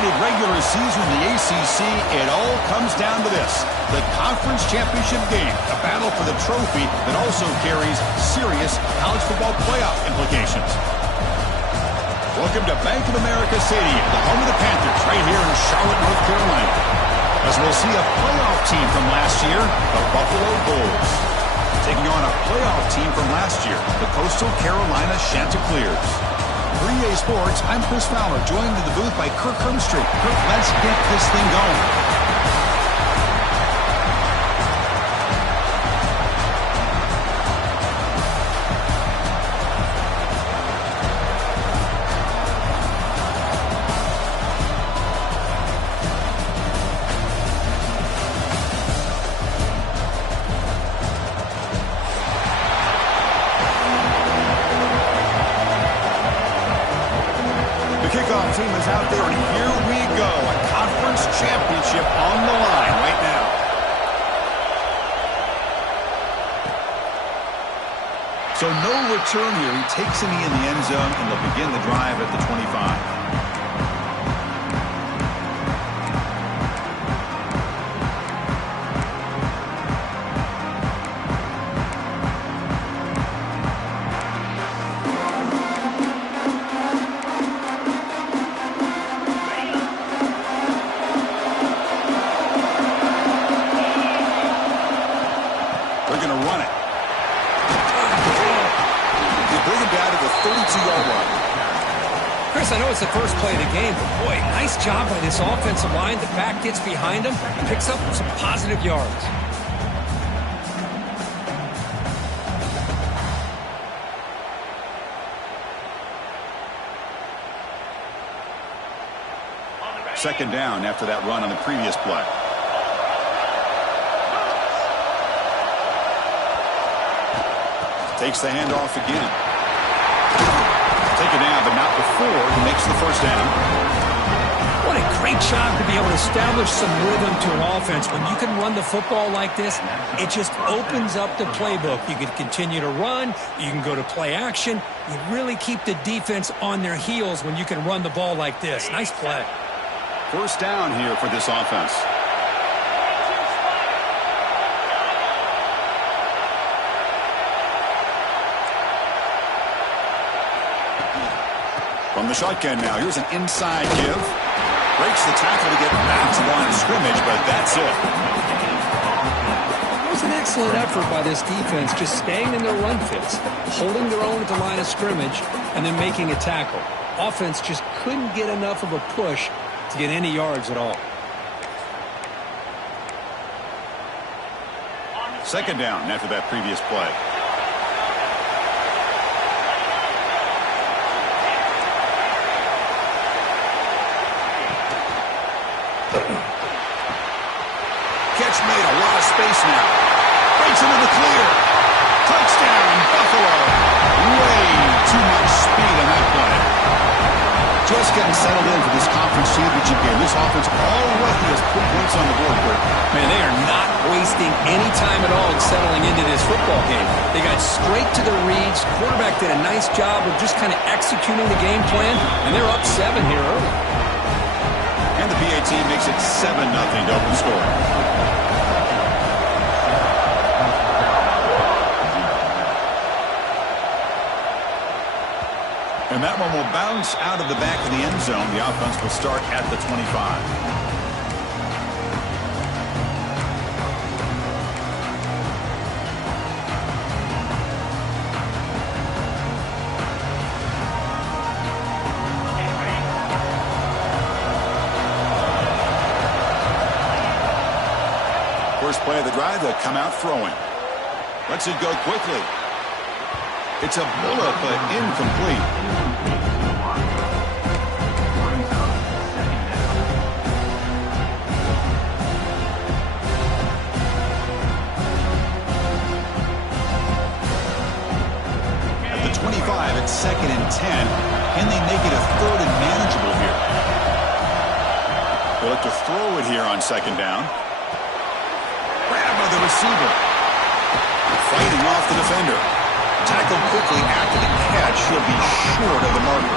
dominated regular season in the ACC, it all comes down to this. The conference championship game, a battle for the trophy that also carries serious college football playoff implications. Welcome to Bank of America Stadium, the home of the Panthers, right here in Charlotte, North Carolina. As we'll see a playoff team from last year, the Buffalo Bulls, taking on a playoff team from last year, the Coastal Carolina Chanticleers. For EA Sports, I'm Chris Fowler, joined in the booth by Kirk Hermstreet. Kirk, let's get this thing going. Kickoff team is out there, and here we go. A conference championship on the line right now. So no return here. He takes a knee in the end zone, and they'll begin the drive at the 25. I know it's the first play of the game, but boy, nice job by this offensive line. The back gets behind him, picks up some positive yards. Second down after that run on the previous play. Takes the handoff again. Taken down, but not before he makes the first down. What a great job to be able to establish some rhythm to an offense. When you can run the football like this, it just opens up the playbook. You can continue to run. You can go to play action. You really keep the defense on their heels when you can run the ball like this. Nice play. First down here for this offense. From the shotgun now, here's an inside give. Breaks the tackle to get back to the line of scrimmage, but that's it. It was an excellent effort by this defense, just staying in their run fits, holding their own at the line of scrimmage, and then making a tackle. Offense just couldn't get enough of a push to get any yards at all. Second down after that previous play. Catch made, a lot of space now. Breaks into the clear. Touchdown, Buffalo. Way too much speed on that play. Just getting settled in for this conference championship game. This offense already has put points on the board here. Man, they are not wasting any time at all settling into this football game. They got straight to the reads. Quarterback did a nice job of just kind of executing the game plan, and they're up 7 here early. And the PA team makes it 7-0 to open score. And that one will bounce out of the back of the end zone. The offense will start at the 25. First play of the drive, they'll come out throwing. Lets it go quickly. It's a bullet, but incomplete. At the 25, it's 2nd and 10. Can they make it a 3rd and manageable here? They look to throw it here on 2nd down. Grab by the receiver. Fighting off the defender. Tackled quickly after the catch. He'll be short of the marker.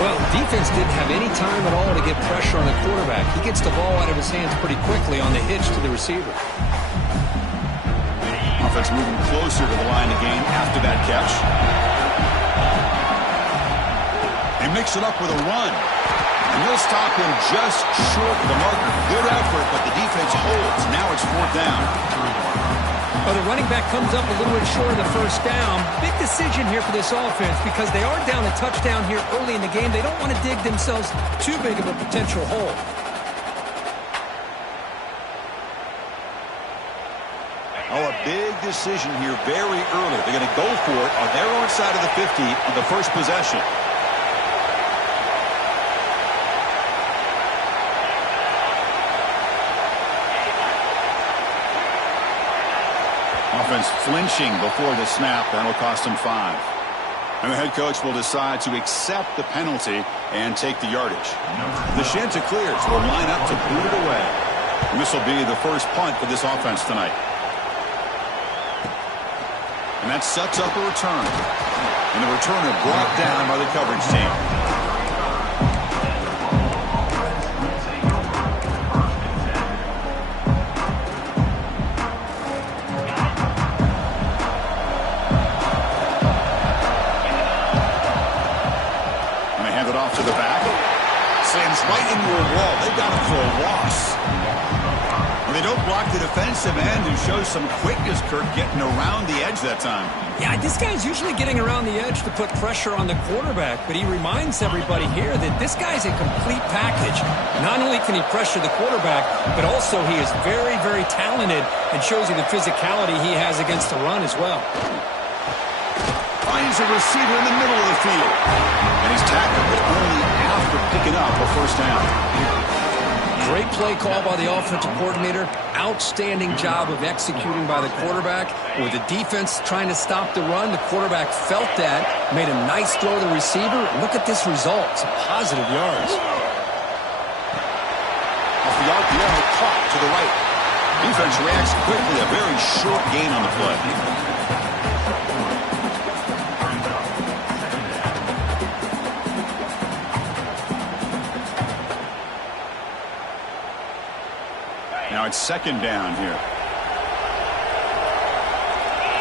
Well, defense didn't have any time at all to get pressure on the quarterback. He gets the ball out of his hands pretty quickly on the hitch to the receiver. Offense moving closer to the line of game after that catch. They mix it up with a run. And they'll stop him just short of the marker. Good effort, but the defense holds. Now it's 4th down. Well, the running back comes up a little bit short of the first down. Big decision here for this offense because they are down a touchdown here early in the game. They don't want to dig themselves too big of a potential hole. Oh, a big decision here very early. They're going to go for it on their own side of the 50 on the first possession. Offense flinching before the snap. That'll cost him 5. And the head coach will decide to accept the penalty and take the yardage. The Chanticleers will line up to boot it away. And this will be the first punt for this offense tonight. And that sets up a return. And the returner brought down by the coverage team. To the back. Slams right into a wall. They've got him for a loss. Well, they don't block the defensive end, who shows some quickness, Kirk, getting around the edge that time. Yeah, this guy's usually getting around the edge to put pressure on the quarterback, but he reminds everybody here that this guy's a complete package. Not only can he pressure the quarterback, but also he is very, very talented and shows you the physicality he has against the run as well. Finds a receiver in the middle of the field. And he's tackled, but only after picking up a first down. Great play call by the offensive coordinator. Outstanding job of executing by the quarterback. With the defense trying to stop the run, the quarterback felt that, made a nice throw to the receiver. Look at this result. Some positive yards. Off the RPO, caught to the right. Defense reacts quickly. A very short gain on the play. Now it's 2nd down here.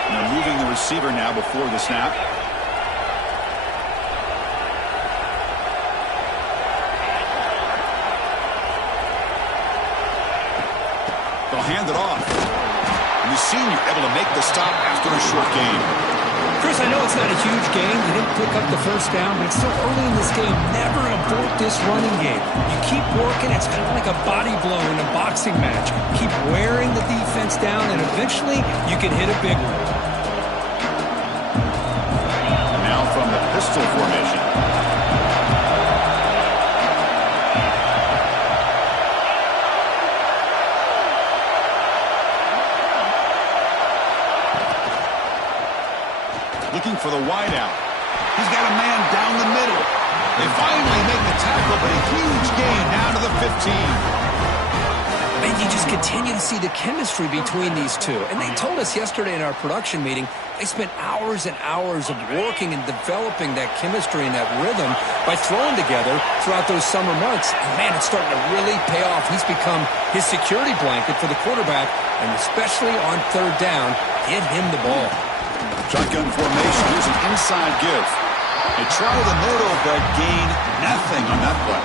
And they're moving the receiver now before the snap. They'll hand it off. And the senior able to make the stop after a short gain. Chris, I know it's not a huge game. They didn't pick up the first down, but it's still early in this game. Never abort this running game. You keep working. It's kind of like a body blow in a boxing match. Keep wearing the defense down, and eventually you can hit a big one. And now from the pistol formation. Looking for the wideout. He's got a man down the middle. They finally make the tackle, but a huge gain down to the 15. And you just continue to see the chemistry between these two. And they told us yesterday in our production meeting, they spent hours and hours of working and developing that chemistry and that rhythm by throwing together throughout those summer months. And man, it's starting to really pay off. He's become his security blanket for the quarterback, and especially on 3rd down, get him the ball. Shotgun formation. Here's an inside give. They try the middle, but gain nothing on that play.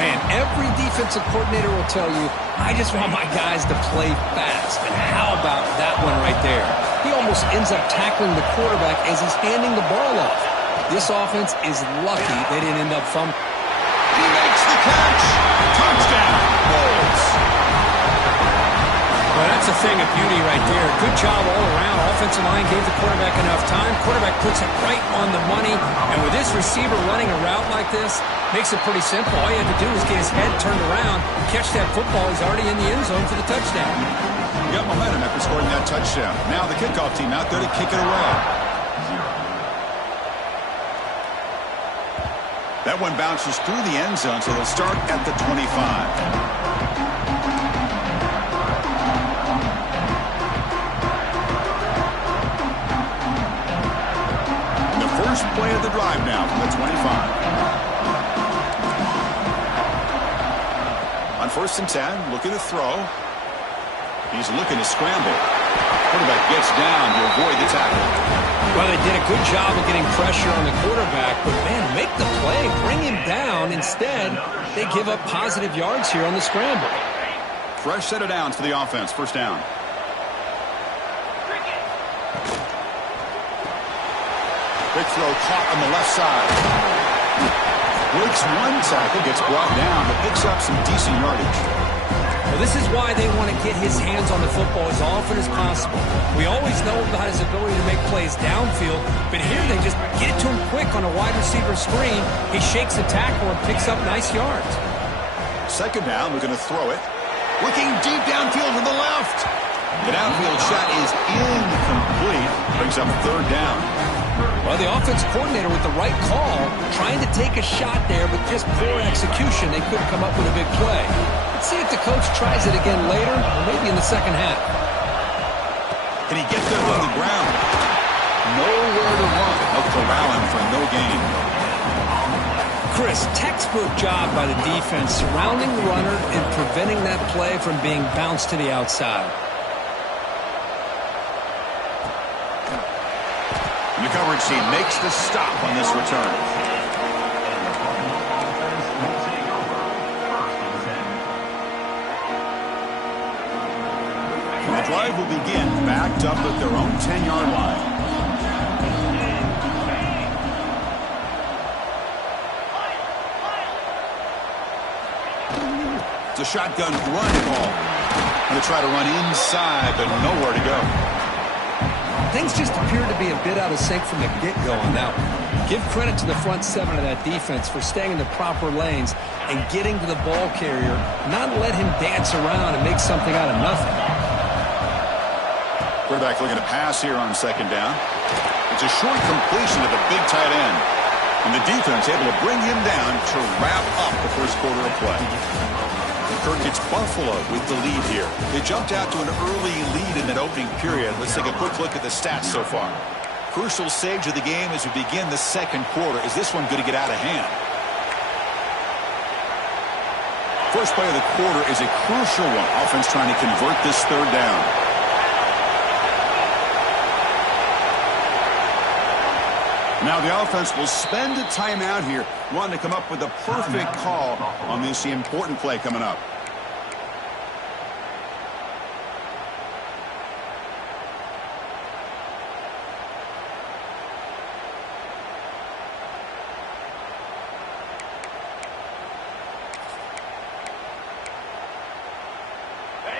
Man, every defensive coordinator will tell you, I just want my guys to play fast. And how about that one right there? He almost ends up tackling the quarterback as he's handing the ball off. This offense is lucky they didn't end up fumbling. He makes the catch. Touchdown. Bulls. Well, that's a thing of beauty right there. Good job all around. Offensive line gave the quarterback enough time. Quarterback puts it right on the money. And with this receiver running a route like this, makes it pretty simple. All you have to do is get his head turned around, catch that football. He's already in the end zone for the touchdown. You got momentum after scoring that touchdown. Now the kickoff team out there to kick it away. That one bounces through the end zone, so they'll start at the 25. First play of the drive now from the 25. first and 10, looking to throw. He's looking to scramble. Quarterback gets down to avoid the tackle. Well, they did a good job of getting pressure on the quarterback, but, man, make the play, bring him down. Instead, they give up positive yards here on the scramble. Fresh set of downs for the offense. First down. Big throw caught on the left side. Breaks one tackle, gets brought down, but picks up some decent yardage. Well, this is why they want to get his hands on the football as often as possible. We always know about his ability to make plays downfield, but here they just get it to him quick on a wide receiver screen. He shakes the tackle and picks up nice yards. Second down, we're going to throw it. Looking deep downfield to the left. The downfield shot is incomplete. Brings up third down. Well, the offense coordinator with the right call, trying to take a shot there, but just poor execution. They couldn't come up with a big play. Let's see if the coach tries it again later, or maybe in the second half. Can he get there on the ground? Nowhere to run. They'll corral him for no gain. Chris, textbook job by the defense surrounding the runner and preventing that play from being bounced to the outside. The coverage team makes the stop on this return. And the drive will begin backed up at their own 10-yard line. It's a shotgun run ball. Going to try to run inside, but nowhere to go. Things just appear to be a bit out of sync from the get-go on that one. Give credit to the front seven of that defense for staying in the proper lanes and getting to the ball carrier, not let him dance around and make something out of nothing. Quarterback looking to pass here on second down. It's a short completion to the big tight end. And the defense able to bring him down to wrap up the first quarter of play. Kirk, it's Buffalo with the lead here. They jumped out to an early lead in that opening period. Let's take a quick look at the stats so far. Crucial stage of the game as we begin the second quarter. Is this one going to get out of hand? First play of the quarter is a crucial one. Offense trying to convert this third down. Now the offense will spend a timeout here, wanting to come up with a perfect call on this important play coming up.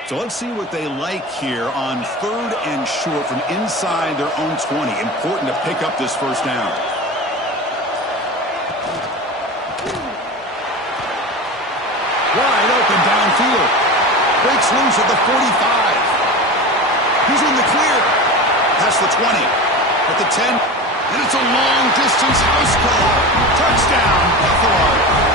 So let's see what they like here on third and short from inside their own 20. Important to pick up this first down. Wide open downfield. Breaks loose at the 45. He's in the clear. Past the 20. At the 10. And it's a long distance house call. Touchdown, Buffalo.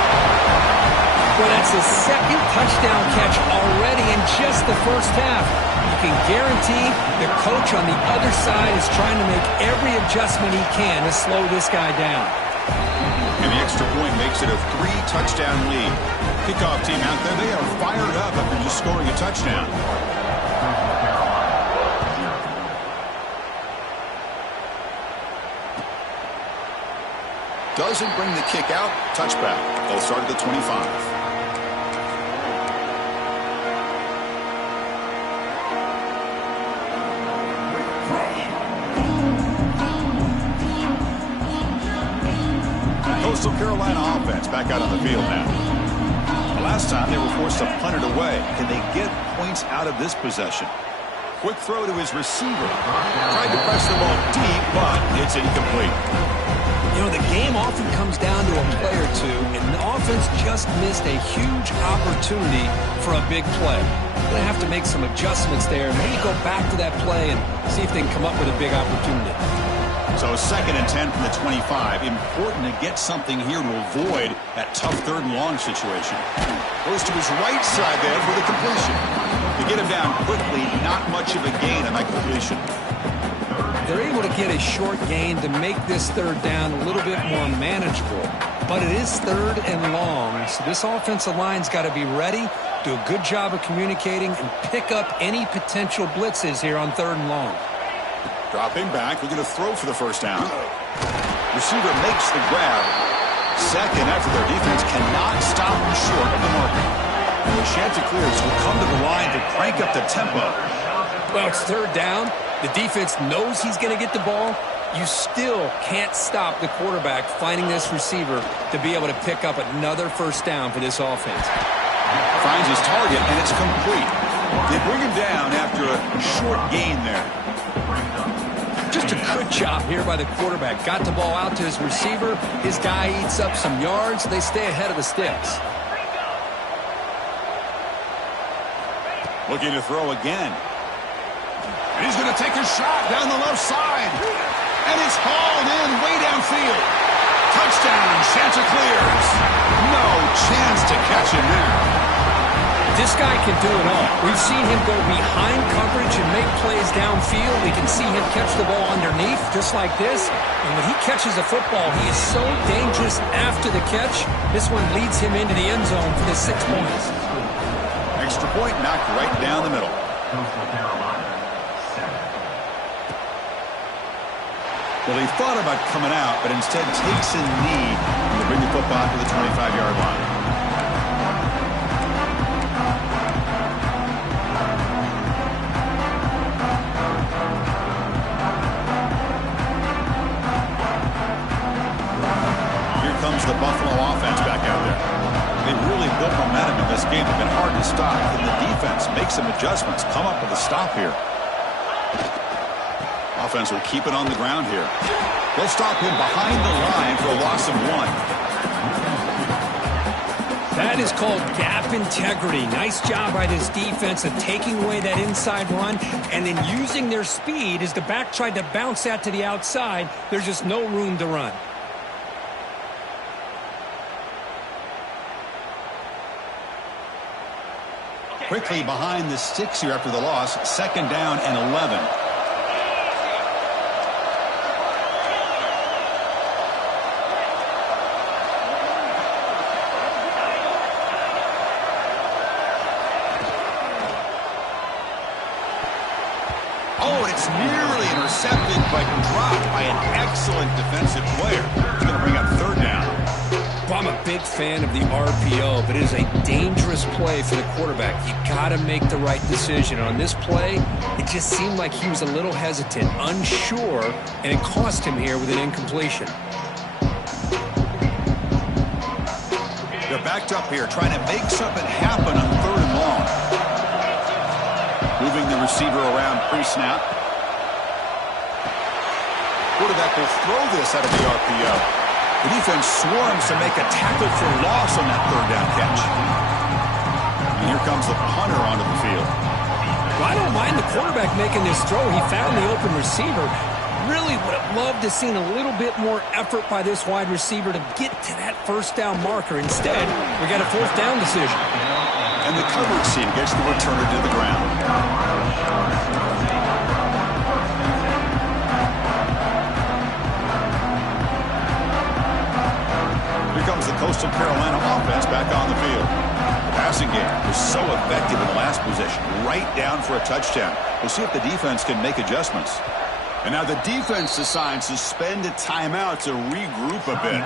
Well, that's his second touchdown catch already in just the first half. You can guarantee the coach on the other side is trying to make every adjustment he can to slow this guy down. And the extra point makes it a 3-touchdown lead. Kickoff team out there, they are fired up after just scoring a touchdown. Doesn't bring the kick out. Touchback. They'll start at the 25. Coastal Carolina offense back out on the field now. Last time they were forced to punt it away. Can they get points out of this possession? Quick throw to his receiver. Tried to press the ball deep, but it's incomplete. You know, the game often comes down to a play or two, and the offense just missed a huge opportunity for a big play. They're going to have to make some adjustments there, maybe go back to that play and see if they can come up with a big opportunity. So 2nd and 10 from the 25. Important to get something here to avoid that tough third and long situation. Goes to his right side there for the completion. To get him down quickly, not much of a gain on that completion. They're able to get a short gain to make this third down a little bit more manageable. But it is 3rd and long, so this offensive line's got to be ready do a good job of communicating, and pick up any potential blitzes here on 3rd and long. Dropping back, we're going to throw for the first down. Receiver makes the grab. Second after their defense cannot stop him short of the marker. And the Ncaa26 will come to the line to crank up the tempo. Well, it's 3rd down. The defense knows he's going to get the ball. You still can't stop the quarterback finding this receiver to be able to pick up another first down for this offense. Finds his target, and it's complete. They bring him down after a short gain there. Just a good job here by the quarterback. Got the ball out to his receiver. His guy eats up some yards. They stay ahead of the sticks. Looking to throw again. And he's going to take a shot down the left side. And it's hauled in way downfield. Touchdown, Ncaa26. No chance to catch him there. This guy can do it all. We've seen him go behind coverage and make plays downfield. We can see him catch the ball underneath, just like this. And when he catches a football, he is so dangerous after the catch. This one leads him into the end zone for the 6 points. Extra point knocked right down the middle. Well, he thought about coming out, but instead takes a knee to bring the football to the 25-yard line. Here comes the Buffalo offense back out there. They really built momentum in this game. It's been hard to stop. And the defense makes some adjustments, come up with a stop here. Offense will keep it on the ground here. They'll stop him behind the line for a loss of 1. That is called gap integrity. Nice job by this defense of taking away that inside run and then using their speed as the back tried to bounce that to the outside. There's just no room to run. Quickly behind the sticks here after the loss. 2nd down and 11. Oh, it's nearly intercepted, but dropped by an excellent defensive player. It's going to bring up 3rd down. Well, I'm a big fan of the RPO, but it is a dangerous play for the quarterback. You got to make the right decision. On this play, it just seemed like he was a little hesitant, unsure, and it cost him here with an incompletion. They're backed up here, trying to make something happen on 3rd and long. Moving the receiver around pre-snap. Quarterback will throw this out of the RPO. The defense swarms to make a tackle for loss on that 3rd down catch. And here comes the punter onto the field. Well, I don't mind the quarterback making this throw. He found the open receiver. Really would have loved to have seen a little bit more effort by this wide receiver to get to that 1st down marker. Instead, we got a 4th down decision. And the coverage team gets the returner to the ground. Here comes the Coastal Carolina offense back on the field. The passing game was so effective in the last possession, right down for a touchdown. We'll see if the defense can make adjustments. And now the defense decides to spend a timeout to regroup a bit.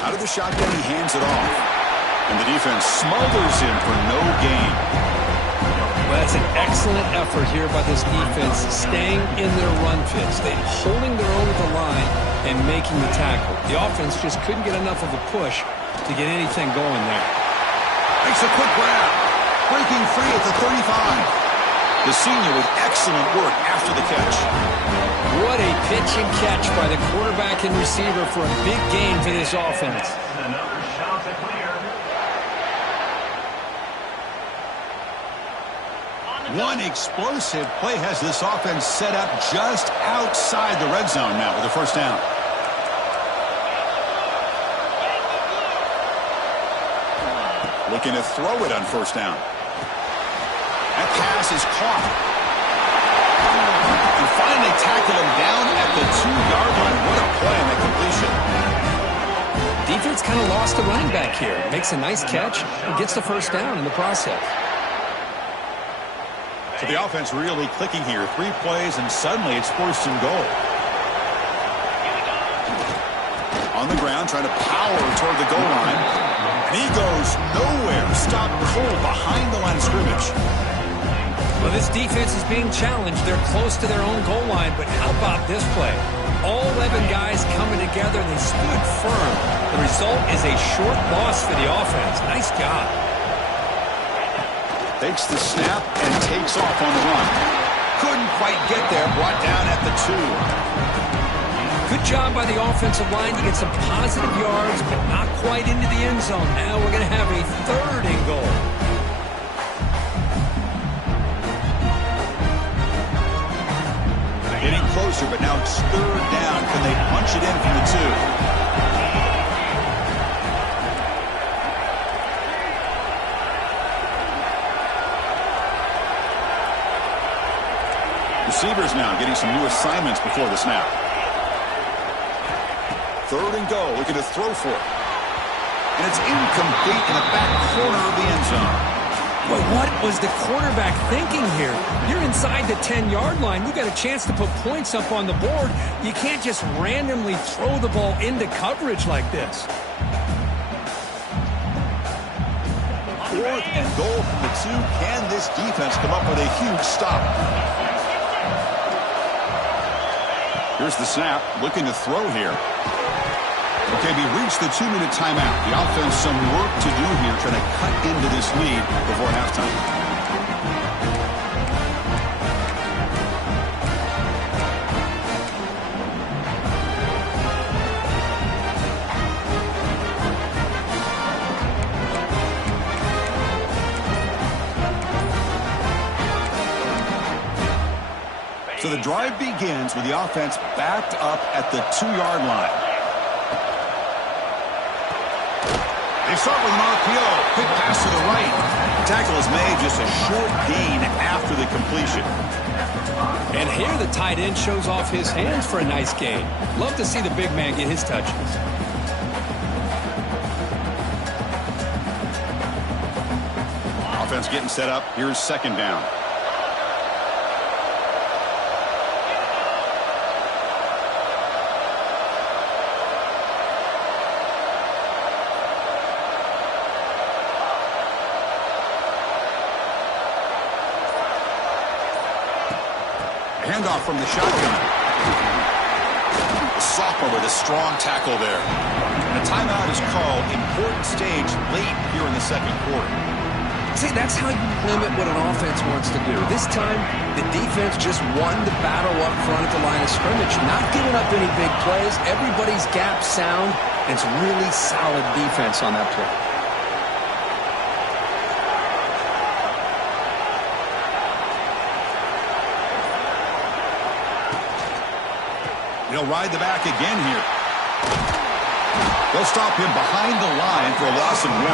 Out of the shotgun, he hands it off. And the defense smothers him for no gain. Well, that's an excellent effort here by this defense, staying in their run fits. They're holding their own at the line and making the tackle. The offense just couldn't get enough of a push to get anything going there. Makes a quick grab. Breaking free at the 35. The senior with excellent work after the catch. What a pitch and catch by the quarterback and receiver for a big gain for this offense. One explosive play has this offense set up just outside the red zone now with a 1st down. Looking to throw it on 1st down. pass is caught. And finally tackle him down at the 2-yard line. What a play on that completion. Defense kind of lost the running back here. Makes a nice catch and gets the first down in the process. So the offense really clicking here. 3 plays, and suddenly it's 1st and goal. On the ground, trying to power toward the goal line. And he goes nowhere. Stopped cold behind the line of scrimmage. Well, this defense is being challenged. They're close to their own goal line, but how about this play? All 11 guys coming together, and they stood firm. The result is a short loss for the offense. Nice job. Takes the snap and takes off on the run. Couldn't quite get there. Brought down at the 2. Good job by the offensive line to get some positive yards, but not quite into the end zone. Now we're going to have a 3rd and goal. Getting closer, but now it's 3rd down. Can they punch it in from the 2? Receivers now getting some new assignments before the snap. 3rd and goal, looking to throw for it. And it's incomplete in the back corner of the end zone. Well, what was the quarterback thinking here? You're inside the 10-yard line. You got a chance to put points up on the board. You can't just randomly throw the ball into coverage like this. 4th and goal from the 2. Can this defense come up with a huge stop? Here's the snap, looking to throw here. Okay, we reached the 2-minute timeout. The offense some work to do here, trying to cut into this lead before halftime. So the drive begins with the offense backed up at the 2-yard line. They start with an RPO. Quick pass to the right. Tackle is made, just a short gain after the completion. And here the tight end shows off his hands for a nice gain. Love to see the big man get his touches. Offense getting set up. Here's 2nd down. Handoff from the shotgun. The sophomore with a strong tackle there. And a timeout is called. Important stage late here in the 2nd quarter. See, that's how you limit what an offense wants to do. This time, the defense just won the battle up front at the line of scrimmage. Not giving up any big plays. Everybody's gap sound. And it's really solid defense on that play. He'll ride the back again here. They'll stop him behind the line for a loss of 1.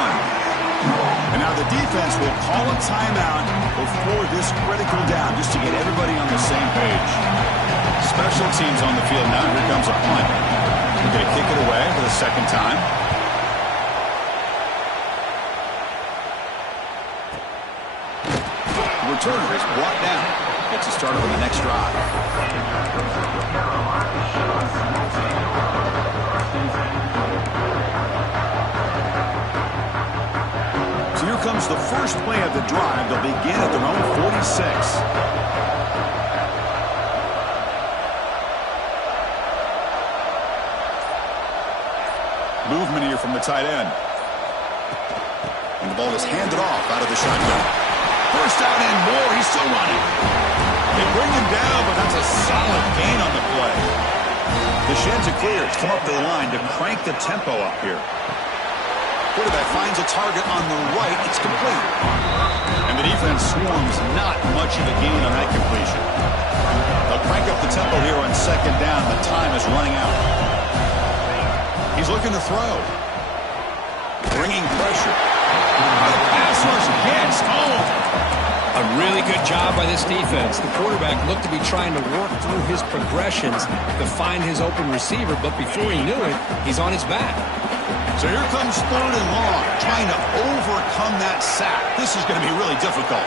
And now the defense will call a timeout before this critical down, just to get everybody on the same page. Special teams on the field now. Here comes a punt. They're going to kick it away for the 2nd time. The returner is brought down. Gets a start on the next drive. So here comes the first play of the drive. They'll begin at their own 46. Movement here from the tight end. And the ball is handed off out of the shotgun. First down and more. He's still running. They bring him down, but that's a solid gain on the play. The sheds are clear. It's come up to the line to crank the tempo up here. Quarterback finds a target on the right. It's complete. And the defense swarms. Not much of a gain on that completion. They'll crank up the tempo here on 2nd down. The time is running out. He's looking to throw. Bringing pressure. The pass rush against home. A really good job by this defense. The quarterback looked to be trying to work through his progressions to find his open receiver, but before he knew it, he's on his back. So here comes 3rd and long, trying to overcome that sack. This is going to be really difficult.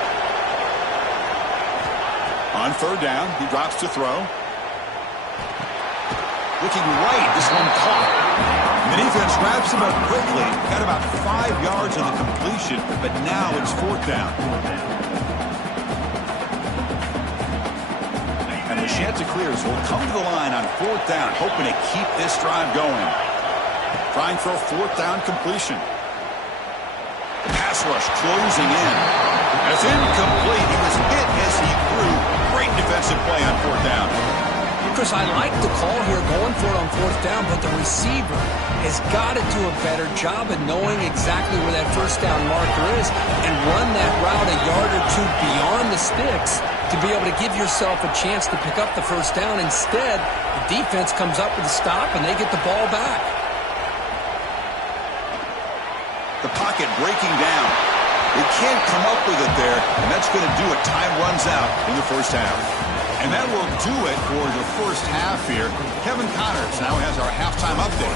On 3rd down, he drops to throw. Looking right, this one caught. The defense grabs him up quickly. Got about 5 yards of the completion, but now it's 4th down. And Ncaa26 will come to the line on 4th down, hoping to keep this drive going. Trying for a 4th down completion. The pass rush closing in. It's incomplete. He was hit as he threw. Great defensive play on 4th down. Chris, I like the call here going for it on 4th down, but the receiver has got to do a better job of knowing exactly where that 1st down marker is and run that route a yard or 2 beyond the sticks to be able to give yourself a chance to pick up the 1st down. Instead, the defense comes up with a stop and they get the ball back. The pocket breaking down. They can't come up with it there, and that's going to do it. Time runs out in the 1st half. And that will do it for the 1st half here. Kevin Connors now has our halftime update.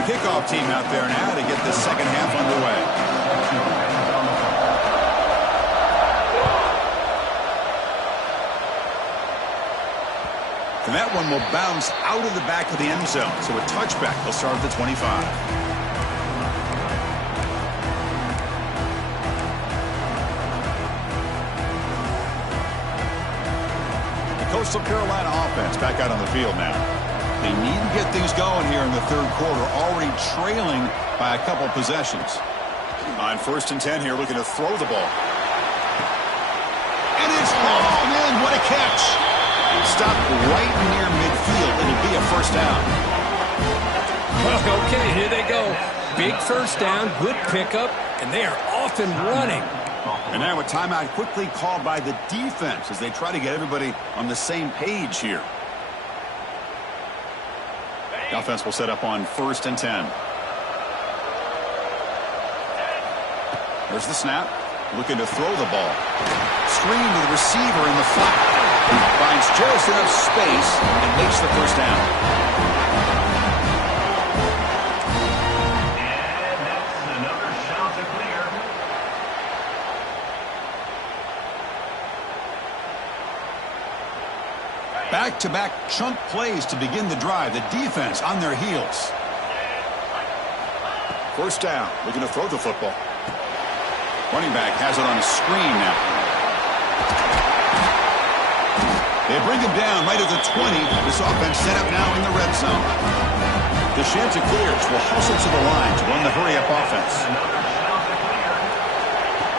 The kickoff team out there now to get the 2nd half underway. And that one will bounce out of the back of the end zone. So a touchback. They'll start at the 25. Coastal Carolina offense back out on the field now. They need to get things going here in the 3rd quarter, already trailing by a couple possessions. On 1st and 10 here, looking to throw the ball. And it's long in. What a catch. Stopped right near midfield, and it'll be a 1st down. Well, okay, here they go. Big 1st down, good pickup, and they are off and running. And now a timeout quickly called by the defense as they try to get everybody on the same page here. The offense will set up on 1st and 10. There's the snap. Looking to throw the ball. Screen to the receiver in the flat. Finds just enough space and makes the 1st down. Back-to-back chunk plays to begin the drive. The defense on their heels. 1st down. Looking to throw the football. Running back has it on a screen now. They bring him down right at the 20. This offense set up now in the red zone. Ncaa26 will hustle to the line to run the hurry-up offense.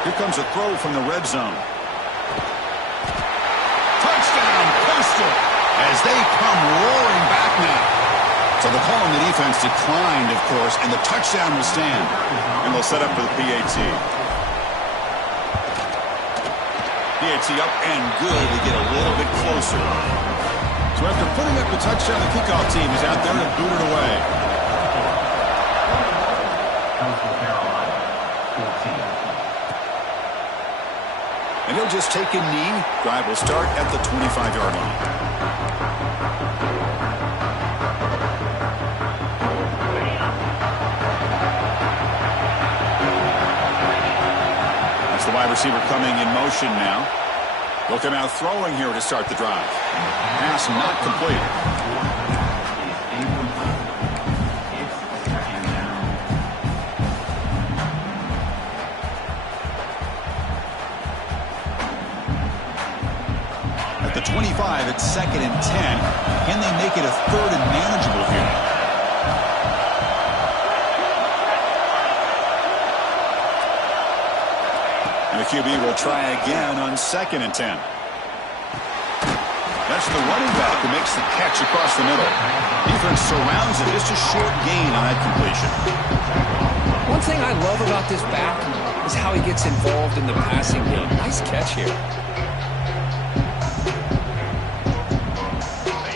Here comes a throw from the red zone. Touchdown, Coastal, as they come roaring back now. So the call on the defense declined, of course, and the touchdown will stand. And they'll set up for the PAT. PAT up and good to get a little bit closer. So after putting up the touchdown, the kickoff team is out there to boot it away. And he'll just take a knee. Drive will start at the 25-yard line. That's the wide receiver coming in motion now. He'll come out throwing here to start the drive. Pass not complete. At the 25, it's 2nd and 10. Can they make it a 3rd and manageable here? And the QB will try again on 2nd and 10. That's the running back who makes the catch across the middle. Defense surrounds it. Just a short gain on that completion. One thing I love about this back is how he gets involved in the passing game. Nice catch here.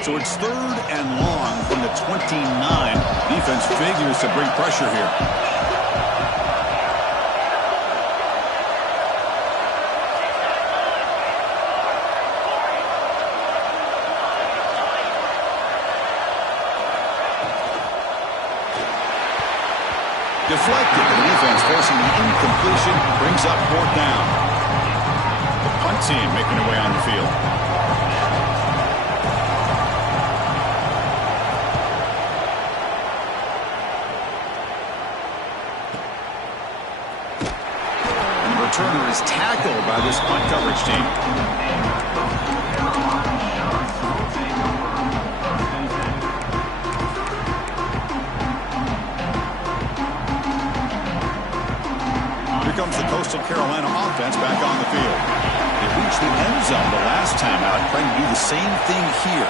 So it's 3rd and long from the 29. Defense figures to bring pressure here. Deflected, and the defense forcing the incompletion brings up 4th down. The punt team making their way on the field. And the returner is tackled by this punt coverage team. Comes the Coastal Carolina offense back on the field. They reached the end zone the last time out, trying to do the same thing here.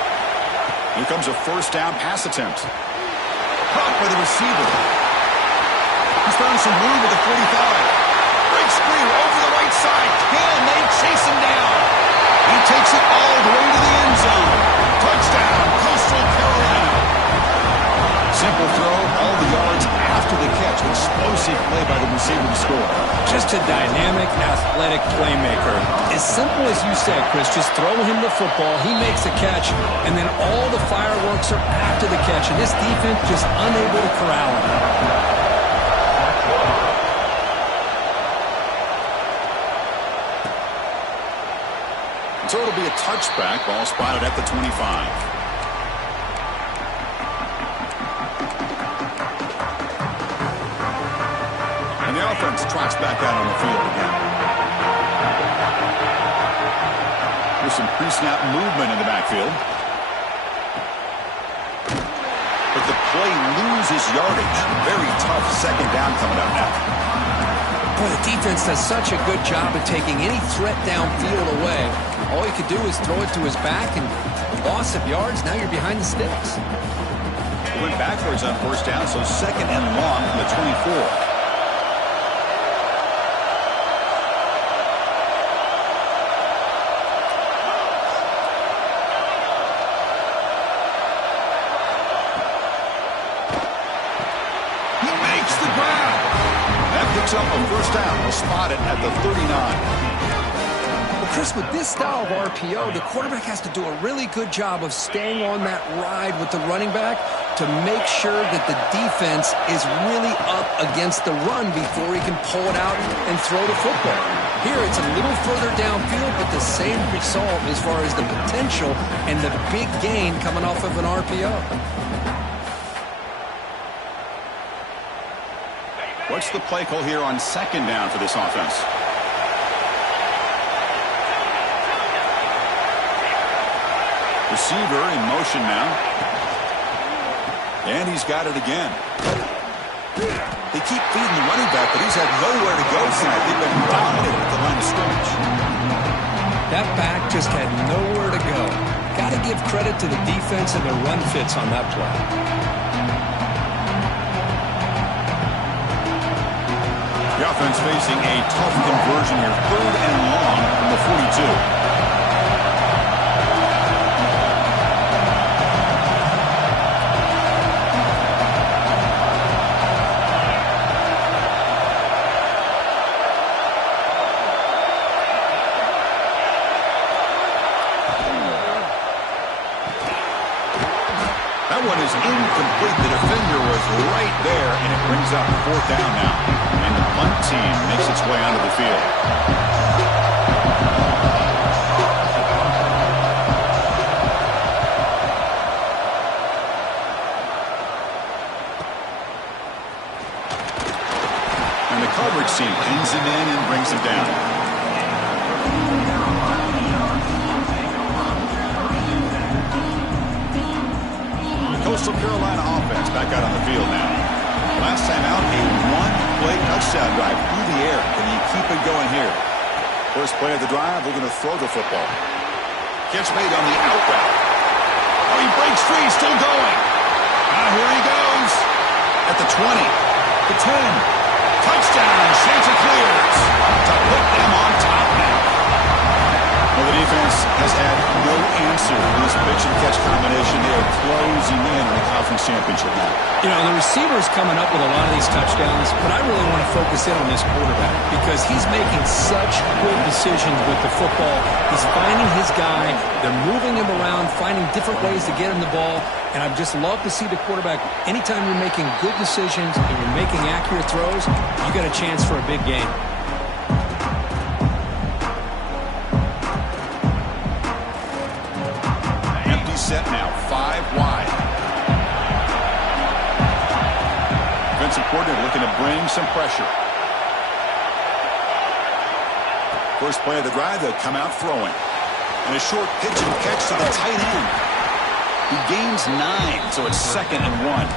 Here comes a 1st down pass attempt. Caught by the receiver. He's found some room at the 45. Breaks free over the right side. Can they chase him down? He takes it all the way to the end zone. Touchdown, Coastal Carolina. Simple throw, all the yards after the catch. Explosive play by the receiver to score. Just a dynamic, athletic playmaker. As simple as you said, Chris, just throw him the football, he makes a catch, and then all the fireworks are after the catch, and this defense just unable to corral him. So it'll be a touchback, ball spotted at the 25. And the offense trots back out on the field again. There's some pre-snap movement in the backfield. But the play loses yardage. Very tough 2nd down coming up now. Boy, the defense does such a good job of taking any threat downfield away. All you could do is throw it to his back, and loss of yards, now you're behind the sticks. He went backwards on 1st down, so 2nd and long from the 24. Up a 1st down. We'll spot it at the 39. Well, Chris, with this style of RPO, the quarterback has to do a really good job of staying on that ride with the running back to make sure that the defense is really up against the run before he can pull it out and throw the football. Here, it's a little further downfield, but the same result as far as the potential and the big gain coming off of an RPO. What's the play call here on 2nd down for this offense? Receiver in motion now. And he's got it again. They keep feeding the running back, but he's had nowhere to go tonight. They've been dominated at the line of scrimmage. That back just had nowhere to go. Got to give credit to the defense and the run fits on that play. The offense facing a tough conversion here. 3rd and long from the 42. That one is incomplete. The defender was right there, and it brings up 4th down now. And the punt team makes its way onto the field. And the coverage team pins him in and brings him down. The Coastal Carolina offense back out on the field now. Last time out, a one-play touchdown drive through the air. Can you keep it going here? First play of the drive, they're going to throw the football. Catch made on the out route. Oh, he breaks free, still going. Now here he goes. At the 20, the 10. Touchdown, Chanticleers to put them on top now. Well, the defense has had no answer for this pitch-and-catch combination. They are closing in on the conference championship now. You know, the receiver's coming up with a lot of these touchdowns, but I really want to focus in on this quarterback because he's making such good decisions with the football. He's finding his guy. They're moving him around, finding different ways to get him the ball, and I've just loved to see the quarterback. Anytime you're making good decisions and you're making accurate throws, you got a chance for a big game. Set now, 5 wide. Defensive coordinator looking to bring some pressure. First play of the drive, they'll come out throwing. And a short pitch and catch to the tight end. He gains 9, so it's 2nd and 1.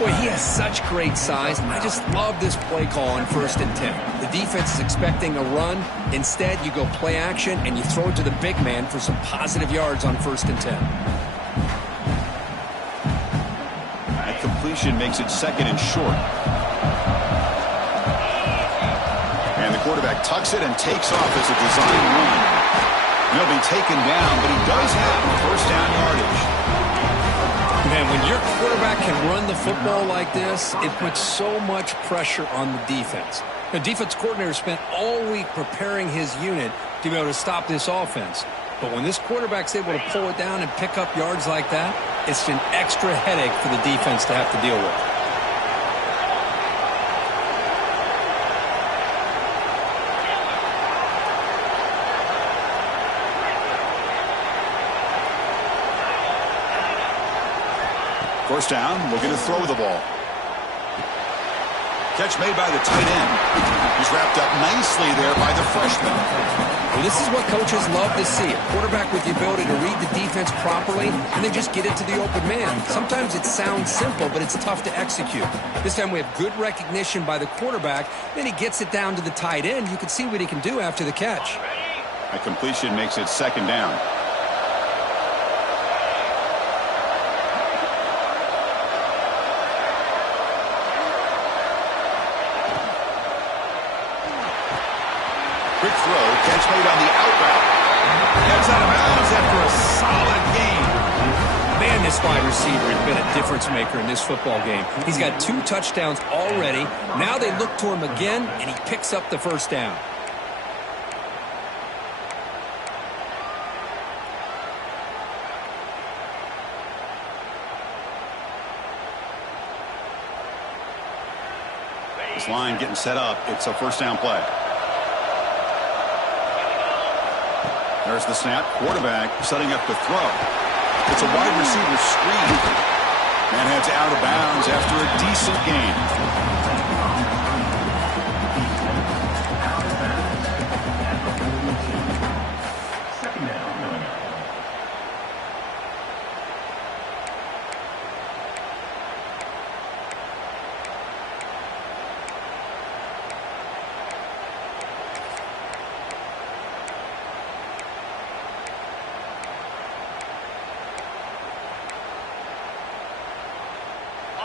Boy, he has such great size. I just love this play call on 1st and 10. The defense is expecting a run. Instead, you go play action, and you throw it to the big man for some positive yards on 1st and 10. That completion makes it 2nd and short. And the quarterback tucks it and takes off as a design run. He'll be taken down, but he does have first down yardage. Man, when your quarterback can run the football like this, it puts so much pressure on the defense. The defense coordinator spent all week preparing his unit to be able to stop this offense. But when this quarterback's able to pull it down and pick up yards like that, it's an extra headache for the defense to have to deal with. First down, looking to throw the ball. Catch made by the tight end. He's wrapped up nicely there by the freshman. Well, this is what coaches love to see. A quarterback with the ability to read the defense properly and then just get it to the open man. Sometimes it sounds simple, but it's tough to execute. This time we have good recognition by the quarterback. Then he gets it down to the tight end. You can see what he can do after the catch. A completion makes it 2nd down. Quick throw, catch made on the out route. Gets out of bounds after a solid game. Man, this wide receiver has been a difference maker in this football game. He's got 2 touchdowns already. Now they look to him again, and he picks up the first down. This line getting set up. It's a first down play. There's the snap. Quarterback setting up the throw. It's a wide receiver screen. And heads out of bounds after a decent gain.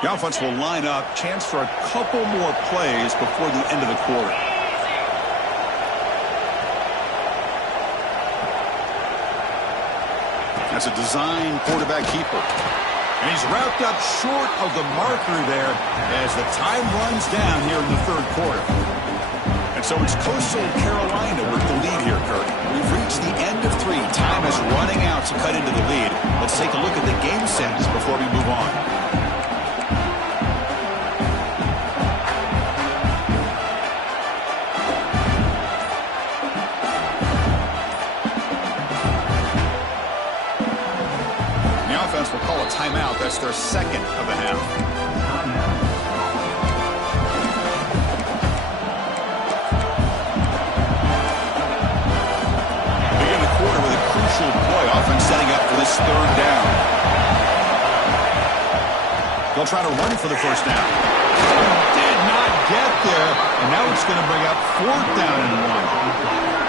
The offense will line up. Chance for a couple more plays before the end of the quarter. That's a design quarterback keeper. And he's wrapped up short of the marker there as the time runs down here in the 3rd quarter. And so it's Coastal Carolina with the lead here, Kirk. We've reached the end of 3. Time is running out to cut into the lead. Let's take a look at the game sentence before we move on. Will call a timeout. That's their 2nd of the half. Begin the quarter with a crucial play. Offense setting up for this 3rd down. They'll try to run for the first down. Did not get there, and now it's going to bring up 4th down and 1.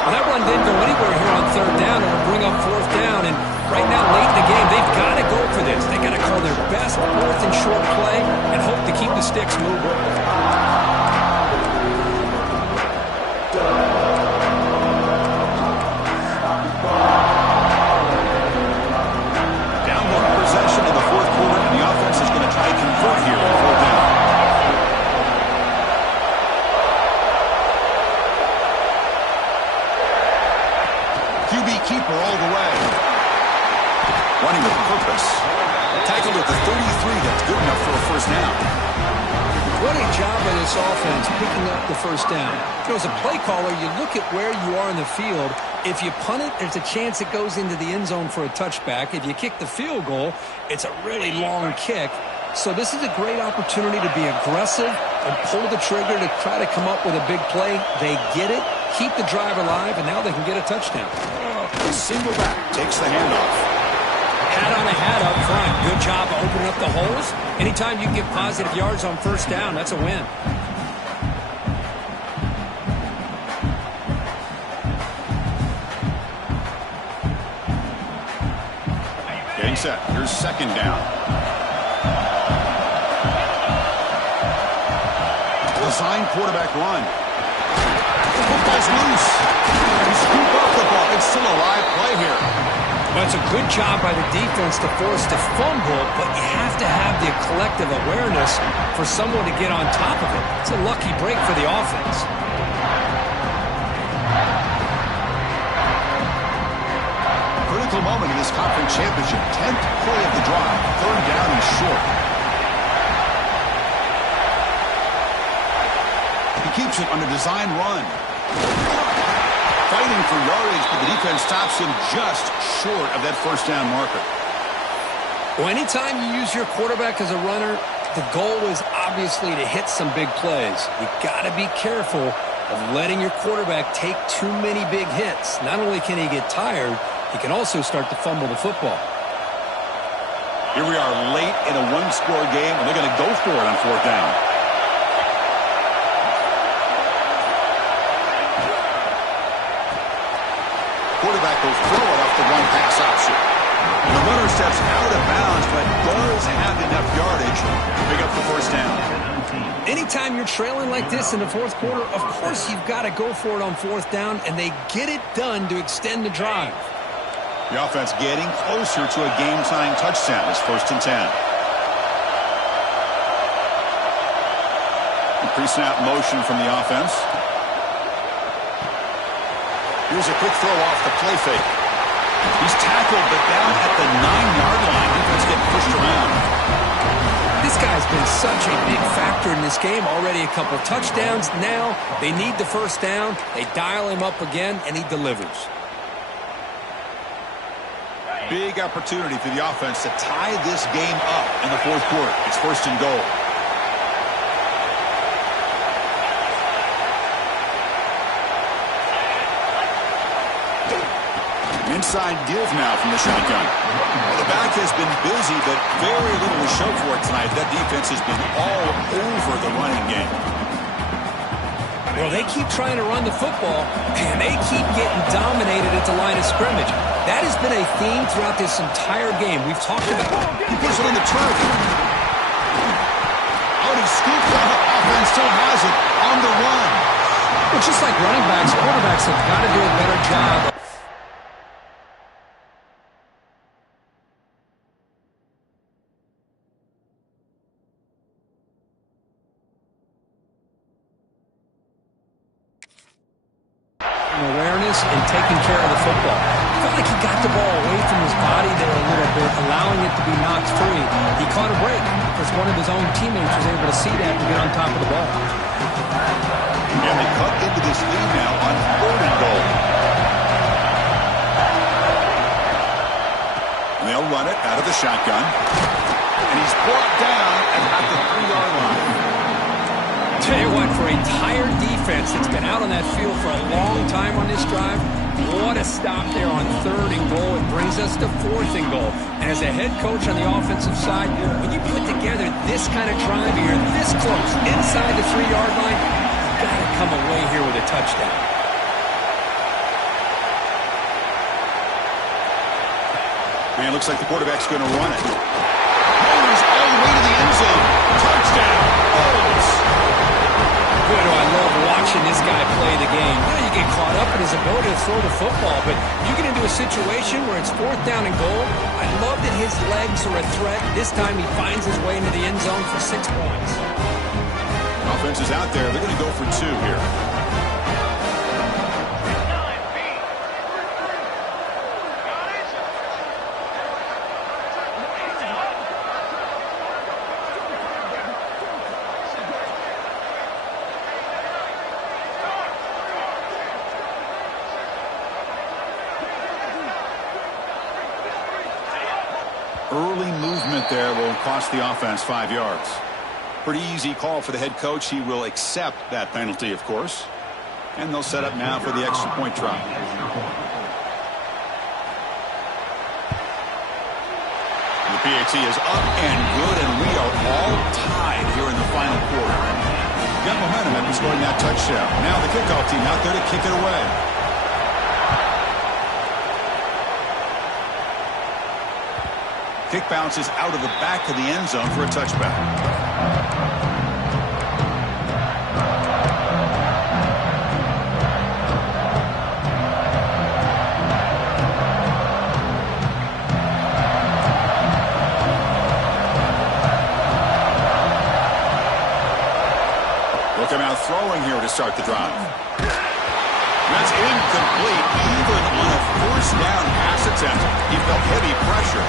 Well, that run didn't go anywhere here on 3rd down. It'll bring up 4th down, and right now, late in the game, they've got to go for this. They've got to call their best 4th and short play and hope to keep the sticks moving. QB keeper all the way. Running with purpose. Tackled at the 33. That's good enough for a first down. What a job by this offense picking up the first down. As a play caller, you look at where you are in the field. If you punt it, there's a chance it goes into the end zone for a touchback. If you kick the field goal, it's a really long kick. So this is a great opportunity to be aggressive and pull the trigger to try to come up with a big play. They get it, keep the drive alive, and now they can get a touchdown. The single back takes the handoff. Hat on a hat up front. Good job of opening up the holes. Anytime you can get positive yards on first down, that's a win. Getting set. Here's second down. Design quarterback run. The football's loose. You scoop up the ball. It's still a live play here. That's a good job by the defense to force the fumble, but you have to have the collective awareness for someone to get on top of it. It's a lucky break for the offense. Critical moment in this conference championship. 10th play of the drive. Third down and short. He keeps it on a design run. Fighting for yardage, but the defense stops him just short of that first down marker. Well, anytime you use your quarterback as a runner, the goal is obviously to hit some big plays. You got to be careful of letting your quarterback take too many big hits. Not only can he get tired, he can also start to fumble the football. Here we are late in a one-score game, and they're going to go for it on fourth down. Quarterback will throw it off the one-pass option. And the runner steps out of bounds, but does have enough yardage to pick up the first down. Anytime you're trailing like this in the fourth quarter, of course you've got to go for it on fourth down, and they get it done to extend the drive. The offense getting closer to a game-tying touchdown. It's 1st and 10. Pre-snap motion from the offense. Here's a quick throw off the play fake. He's tackled, but down at the 9-yard line. Defense getting pushed around. This guy's been such a big factor in this game. Already a couple touchdowns. Now they need the first down. They dial him up again, and he delivers. Big opportunity for the offense to tie this game up in the fourth quarter. It's 1st and goal. Inside give now from the shotgun. Well, the back has been busy, but very little to show for it tonight. That defense has been all over the running game. Well, they keep trying to run the football, and they keep getting dominated at the line of scrimmage. That has been a theme throughout this entire game. We've talked about it. He puts it on the turf. Out he scooped it. Offense still has it on the run. Well, just like running backs, quarterbacks have got to do a better job. Awareness and taking care of the football. I felt like he got the ball away from his body there a little bit, allowing it to be knocked free. He caught a break because one of his own teammates was able to see that and get on top of the ball. And they cut into this lead now on 3rd and goal. And they'll run it out of the shotgun. And he's brought down at the 3-yard line. Tell you what, for a tired defense that's been out on that field for a long time on this drive, what a stop there on 3rd and goal. It brings us to 4th and goal. And as a head coach on the offensive side, when you put together this kind of drive here, this close, inside the 3-yard line, you've got to come away here with a touchdown. Man, looks like the quarterback's going to run it. Motors all the way to the end zone. Touchdown. Bulls. Boy, do I love watching this guy play the game. You know, you get caught up in his ability to throw the football, but you get into a situation where it's 4th down and goal. I love that his legs are a threat. This time he finds his way into the end zone for 6 points. Offense is out there. They're going to go for 2 here. Early movement there will cost the offense 5 yards. Pretty easy call for the head coach. He will accept that penalty, of course. And they'll set up now for the extra point try. The PAT is up and good, and we are all tied here in the final quarter. Got momentum after scoring that touchdown. Now the kickoff team out there to kick it away. Kick bounces out of the back of the end zone for a touchback. Look him out throwing here to start the drive. That's incomplete. Even on a first down pass attempt, he felt heavy pressure.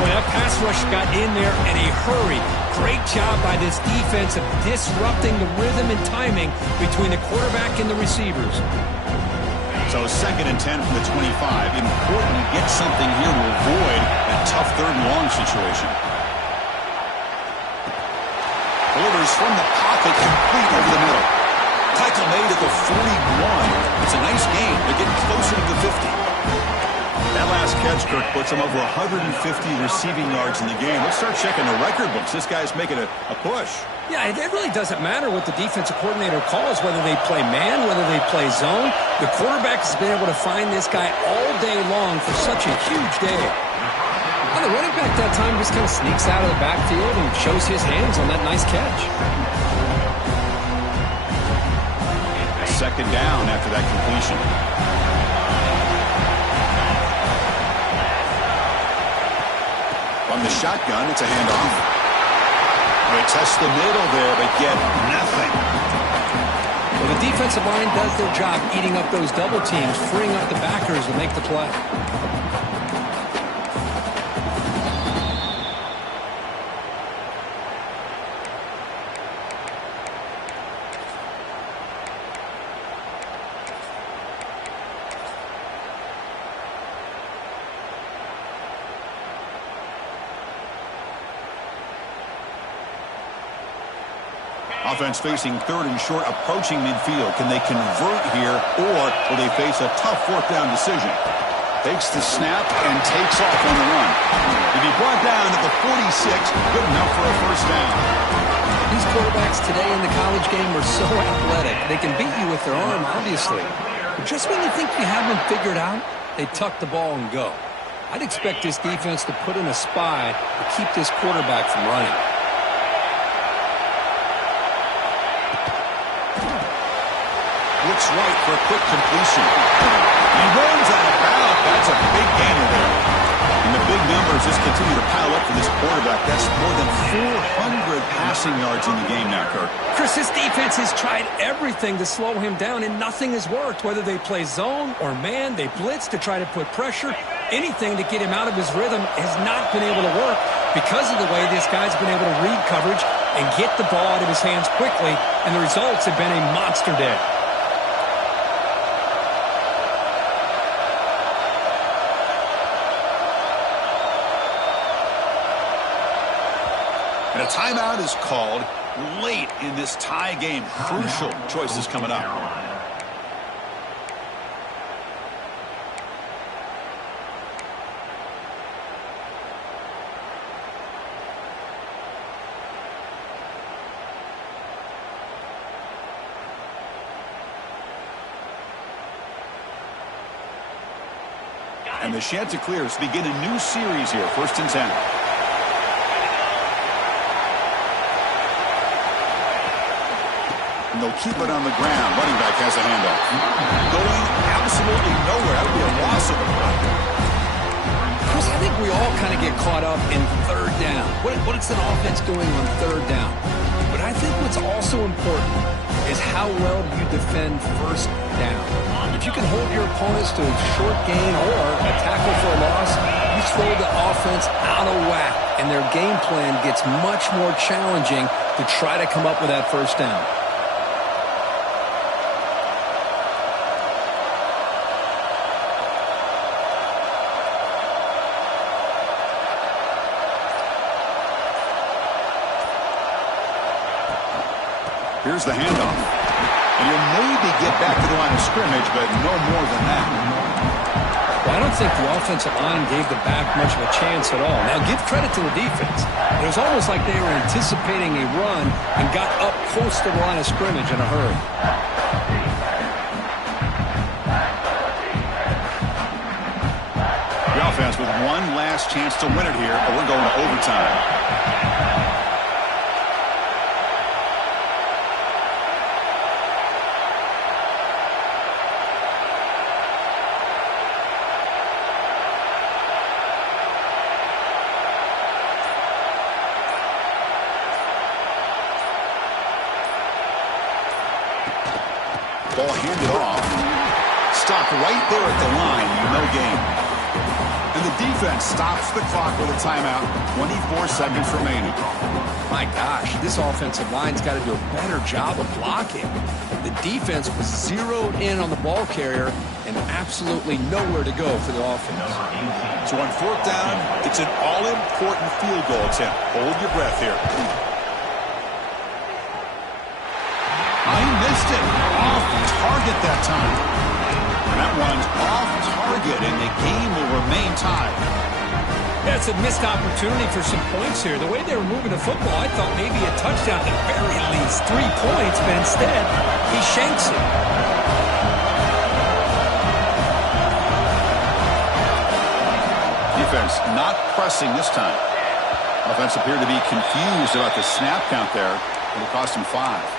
Boy, that pass rush got in there in a hurry. Great job by this defense of disrupting the rhythm and timing between the quarterback and the receivers. So 2nd and 10 from the 25. Important to get something here to avoid a tough 3rd and long situation. Delivers from the pocket, complete over the middle. Tackle made at the 41. It's a nice gain. They're getting closer to the 50. That last catch, Kirk, puts him over 150 receiving yards in the game. Let's start checking the record books. This guy's making a push. Yeah, it really doesn't matter what the defensive coordinator calls, whether they play man, whether they play zone. The quarterback has been able to find this guy all day long for such a huge day. Well, the running back that time just kind of sneaks out of the backfield and shows his hands on that nice catch. 2nd down after that completion. From the shotgun, it's a handoff. They test the middle there, but get nothing. Well, the defensive line does their job eating up those double teams, freeing up the backers to make the play. Offense facing 3rd and short, approaching midfield. Can they convert here, or will they face a tough 4th down decision? Takes the snap and takes off on the run. To be brought down at the 46, good enough for a 1st down. These quarterbacks today in the college game are so athletic. They can beat you with their arm, obviously. But just when you think you have them figured out, they tuck the ball and go. I'd expect this defense to put in a spy to keep this quarterback from running. Looks right for a quick completion. He runs out of bounds. That's a big gainer there. And the big numbers just continue to pile up for this quarterback. That's more than 400 passing yards in the game now, Kirk. Chris, this defense has tried everything to slow him down, and nothing has worked. Whether they play zone or man, they blitz to try to put pressure. Anything to get him out of his rhythm has not been able to work because of the way this guy's been able to read coverage and get the ball out of his hands quickly, and the results have been a monster day. And a timeout is called late in this tie game. Crucial choices coming up. And the Chanticleers begin a new series here. 1st and 10. And they'll keep it on the ground. Running back has a handoff. Going absolutely nowhere. That would be a loss of the play. Chris, I think we all kind of get caught up in 3rd down. What is an offense doing on 3rd down? But I think what's also important is how well you defend 1st down. If you can hold your opponents to a short gain or a tackle for a loss, you throw the offense out of whack, and their game plan gets much more challenging to try to come up with that 1st down. Here's the handoff. And he'll maybe get back to the line of scrimmage, but no more than that. Well, I don't think the offensive line gave the back much of a chance at all. Now, give credit to the defense. It was almost like they were anticipating a run and got up close to the line of scrimmage in a hurry. The offense with one last chance to win it here, but we're going to overtime. Ball handed off. Stop right there at the line. No gain. And the defense stops the clock with a timeout. 24 seconds remaining. My gosh, this offensive line's got to do a better job of blocking. The defense was zeroed in on the ball carrier and absolutely nowhere to go for the offense. So on fourth down, it's an all-important field goal attempt. Hold your breath here. He missed it. Off target that time. And that one's off target, and the game will remain tied. Yeah, it's a missed opportunity for some points here. The way they were moving the football, I thought maybe a touchdown at the very least 3 points, but instead, he shanks it. Defense not pressing this time. Offense appeared to be confused about the snap count there, and it cost him 5.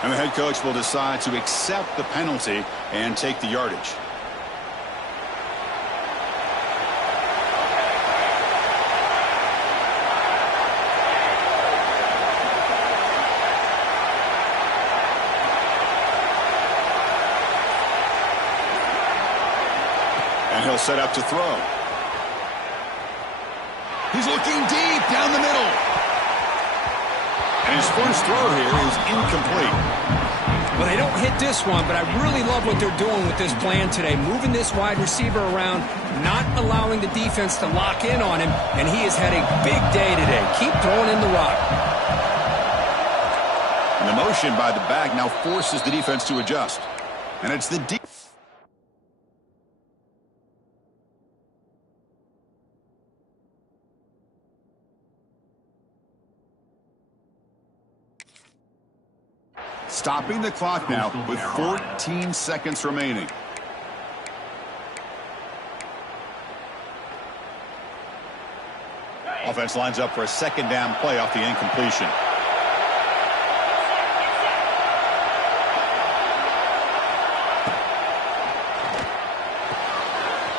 And the head coach will decide to accept the penalty and take the yardage. And he'll set up to throw. He's looking deep down the middle. And his first throw here is incomplete. Well, they don't hit this one, but I really love what they're doing with this plan today. Moving this wide receiver around, not allowing the defense to lock in on him, and he has had a big day today. Keep throwing in the rock. And the motion by the back now forces the defense to adjust. And it's the defense. Stopping the clock now with 14 seconds remaining. Offense lines up for a second down play off the incompletion.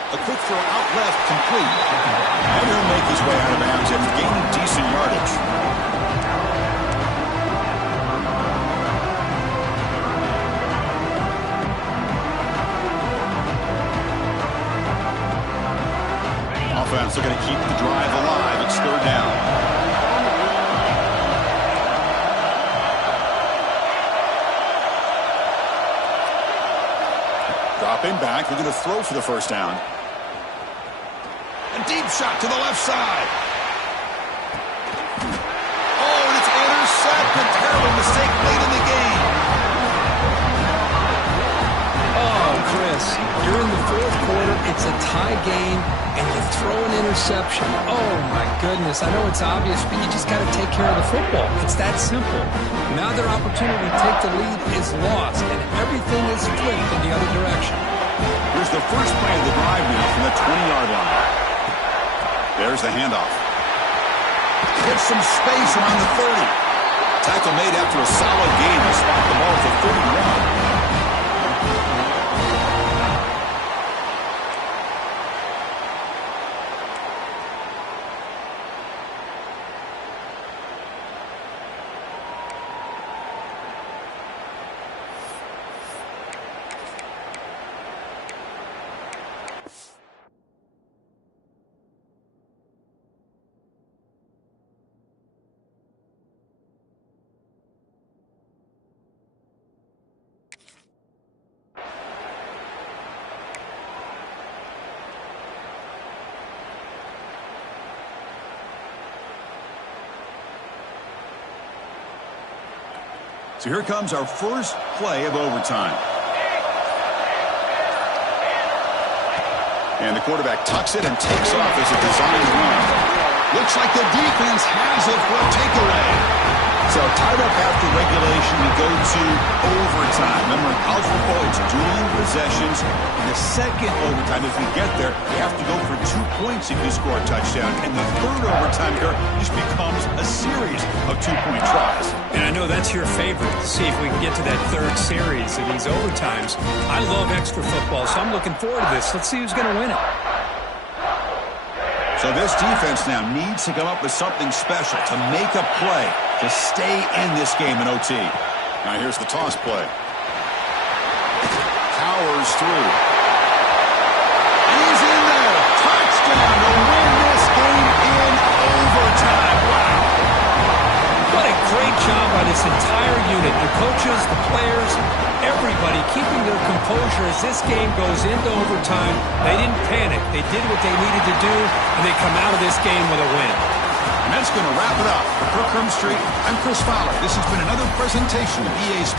A quick throw out left, complete. And he'll make his way out of bounds after gaining decent yardage. Offense are going to keep the drive alive. It's third down. Dropping back. They're going to throw for the first down. A deep shot to the left side. Oh, and it's intercepted. Terrible mistake late in the game. Oh, Chris, you're in the fourth quarter. It's a tie game, and you throw an interception. Oh, my goodness. I know it's obvious, but you just got to take care of the football. It's that simple. Now their opportunity to take the lead is lost, and everything is flipped in the other direction. Here's the first play of the drive now from the 20-yard line. There's the handoff. Gets some space around the 30. Tackle made after a solid gain to spot the ball at the 31. So here comes our first play of overtime. And the quarterback tucks it and takes off as a designed run. Looks like the defense has it for a takeaway. So tied up after regulation, we go to overtime. Remember, in college football, it's dueling possessions. In the second overtime, if we get there, we have to go for 2 points if you score a touchdown. And the third overtime here just becomes a series of 2-point tries. And I know that's your favorite, to see if we can get to that third series of these overtimes. I love extra football, so I'm looking forward to this. Let's see who's going to win it. So this defense now needs to come up with something special to make a play to stay in this game in OT. Now here's the toss play. Powers through. He's in there. Touchdown to win this game in overtime. Wow. What a great job by this entire unit. The coaches, the players, everybody keeping their composure as this game goes into overtime. They didn't panic. They did what they needed to do, and they come out of this game with a win. And that's going to wrap it up. For Kirk Street, I'm Chris Fowler. This has been another presentation of EA Sports.